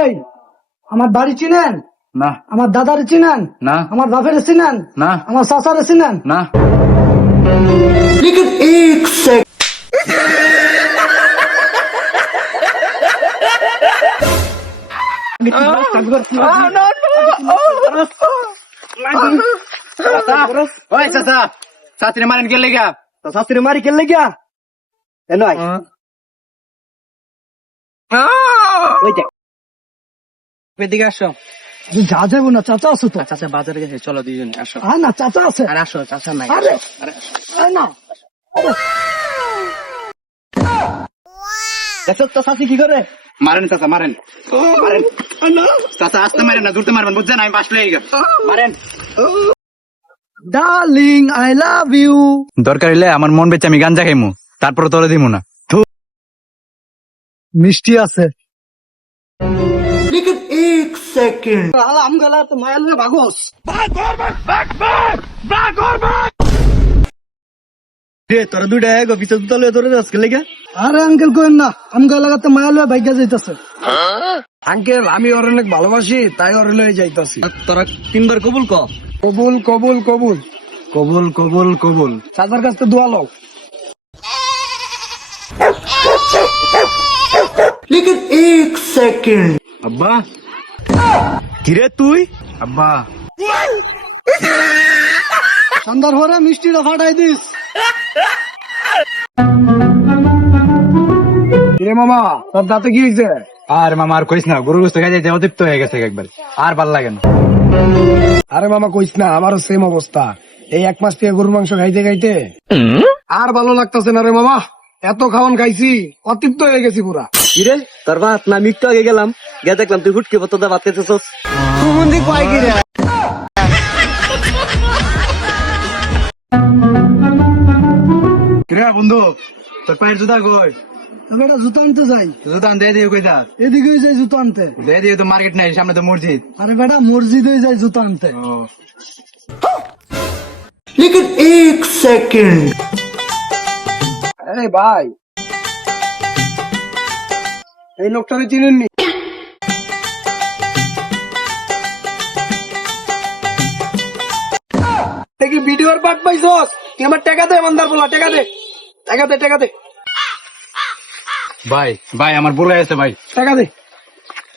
এই আমার বাড়ি চিনেন না আমার দাদারে চিনেন না আমার বাপের চিনেন না আমার চাচারে চিনেন না लेकिन एक सेकंड ওই চাচা চাচরে মারেন কে লেগা শাস্ত্রী মারি খেললে গিয়া এ নয় ওই দেখ এদিকে আসো যা যাবো না চাচা আছো তো চাচা বাজারে গেছে চলো দুইজনে আসো আর না চাচা আছে আর আসো চাচা নাই আরে আরে আরে না দেখো তো শাস্ত্রী কি করে মারেন চাচা মারেন মারেন চাচা আসতে মারেন না দূরতে মারবেন বুঝছেন আমি বাস লেগে গেছে মারেন ডার্লিং আই লাভ ইউ দরকার হলে আমার মন বেঁচে আমি গাঞ্জা খাইমু তারপরে তোরে দিমু না মিষ্টি আছে लेकिन एक सेकंड আম গেলা তো মায়াল ভাগোস তোরা দুইটা গো পিছে তলে তোরে আজকে লেগে আরে আঙ্কেল কোয়েন না আম গেলা তো মায়াল ভাগ্য যাইতাছে আঙ্কেল আমি ওর অনেক ভালোবাসি তাই ওর লয়ে যাইতাছি তোরা তিনবার কবুল ক কবুল কবুল কবুল কবুল কবুল কবুল চাচার কাছ থেকে দোয়া লও लेकिन एक सेकंड আব্বা কিরে তুই আব্বা সন্ধ্যার পরে মিষ্টিটা ফাটাই দিস কিরে মামা তোর দাঁতে কি হয়েছে আর মামা আর কইস না গরু গোস্ত খাই যাইতে অতৃপ্ত হয়ে গেছে একবার আর ভাল লাগে না আরে মামা কইস না আমারও সেম অবস্থা এই এক মাস থেকে গরুর মাংস খাইতে খাইতে আর ভালো লাগতেছে না রে মামা এত খাওয়ান খাইছি অতৃপ্ত হয়ে গেছি পুরা কিরে তোর ভাত না আমি একটু আগে গেলাম গিয়ে দেখলাম তুই ফুটকে বোতলটা ভাত খেতেছস কিরে বন্ধু তোর পায়ের জুতা কই বেটা জুতো আনতে যাই জুতা আনতে দিয়ে কই যা এদিকে যাই জুতো আনতে দিয়ে দিয়ে তো মার্কেট নাই সামনে তো মসজিদ আরে বেটা মসজিদে যাই জুতো আনতে लेकिन एक सेकंड এই ভাই এই লোকটারে চিনেননি দেখি ভিডিওর পাট পাইছস তুই আমার টাকা দে মন্দার বলা টাকা দে টাকা দে টাকা দে ভাই ভাই আমার বলে আছে ভাই টাকা দে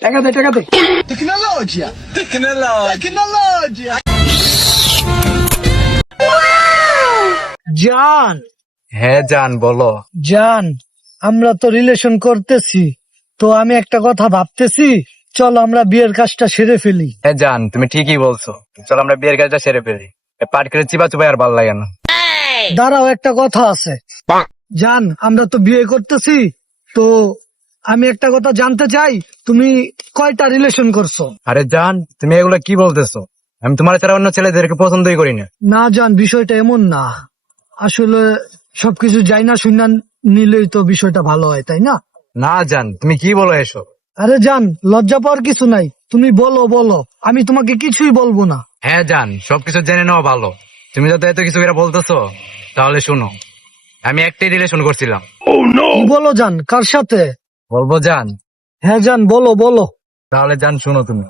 টাকা দে টাকা দে টেকনোলজিয়া টেকনোলজিয়া জান হ্যাঁ জান বলো জান আমরা তো রিলেশন করতেছি তো আমি একটা কথা ভাবতেছি চলো আমরা বিয়ের কাজটা সেরে ফেলি হ্যাঁ জান তুমি ঠিকই বলছো চল আমরা বিয়ের কাজটা সেরে ফেলি পাট করে চিপা চুপাই আর ভালো লাগে না দাঁড়াও একটা কথা আছে জান আমরা তো বিয়ে করতেছি তো আমি একটা কথা জানতে চাই তুমি কয়টা রিলেশন করছো আরে জান তুমি এগুলো কি বলতেছো আমি তোমার ছাড়া অন্য ছেলেদেরকে পছন্দই করি না না জান বিষয়টা এমন না আসলে সবকিছু যাই না শুনা নিলেই তো বিষয়টা ভালো হয় তাই না না জান তুমি কি বলো এসব আরে জান লজ্জা পাওয়ার কিছু নাই তুমি বলো বলো আমি তোমাকে কিছুই বলবো না হ্যাঁ জান সবকিছু জেনে নেওয়া ভালো তুমি যত এত কিছু করে বলতেছো তাহলে শুনো আমি একটাই রিলেশন করছিলাম কি বলো জান কার সাথে বলবো জান হ্যাঁ জান বলো বলো তাহলে জান শুনো তুমি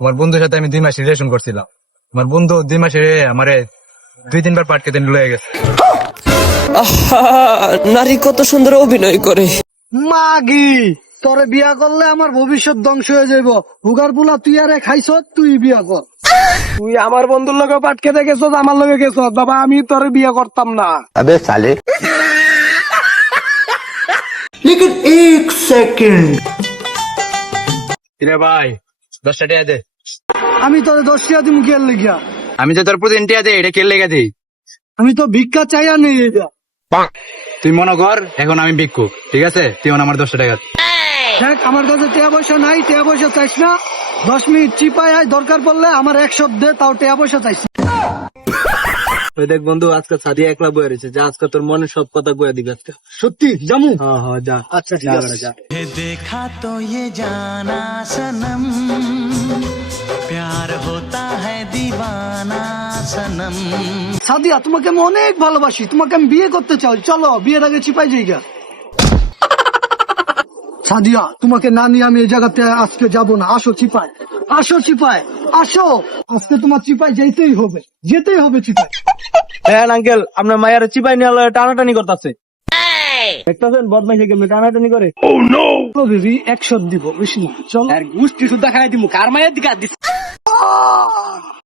তোমার বন্ধুর সাথে আমি 2 মাস রিলেশন করছিলাম তোমার বন্ধু 2 মাসে আমারে 2-3 বার পাট খেতে লয়ে গেছে নারী কত সুন্দর অভিনয় করে মাগি তোরে বিয়া করলে আমার ভবিষ্যৎ ধ্বংস হয়ে যাইব হুগার পুলা তুই আরে খাইছ তুই বিয়া কর তুই আমার বন্ধুর লগে পাট খেতে গেছ আমার লগে গেছ বাবা আমি তোরে বিয়া করতাম না लेकिन एक सेकंड রে ভাই 10 টাকা দে আমি তোরে 10 টাকা দিমু কি আর লাগিয়া আমি তো তোর প্রতিদিন টিয়া দেই এটা কে লেগে দেই আমি তো ভিক্ষা চাইয়া নেই এটা তুই মনে কর এখন আমি ভিক্ষু ঠিক আছে তুই আমার 10 টাকা দেখ আমার কাছে টাকা পয়সা নাই টাকা পয়সা চাইছ না 10 মিনিট চিপাই আয় দরকার পড়লে আমার 1 শব্দে তাও টাকা পয়সা চাইছ ওই দেখ বন্ধু আজকে সাদিয়া একলা বয়ে রয়েছে যা আজকে তোর মনের সব কথা বয়ে দিবে আজকে সত্যি জামু হ্যাঁ হ্যাঁ যা আচ্ছা ঠিক আছে যা देखा तो ये जाना सनम प्यार होता है दीवाना सनम সাদিয়া তোমাকে আমি অনেক ভালোবাসি তোমাকে আমি বিয়ে করতে চাই চলো বিয়ের আগে চিপাই যাই গা সাদিয়া, তোমাকে না নিয়ে আমি এই জায়গাতে আজকে যাব না। আসো চিপায়, আসো চিপায়, আসো। আজকে তোমার চিপায় যেতেই হবে, যেতেই হবে চিপায়। হ্যাঁ আঙ্কেল, আপনার মায়ের চিপাই নিয়ে টানাটানি করতেছে। দেখতেছেন বদমাইশে কেমনি টানাটানি করে। বেবি 100 দিব, বেশি না। চল আর গুষ্টি সুদ্ধা খাই দিমু, কার মায়ের দিকে হাত দিছে?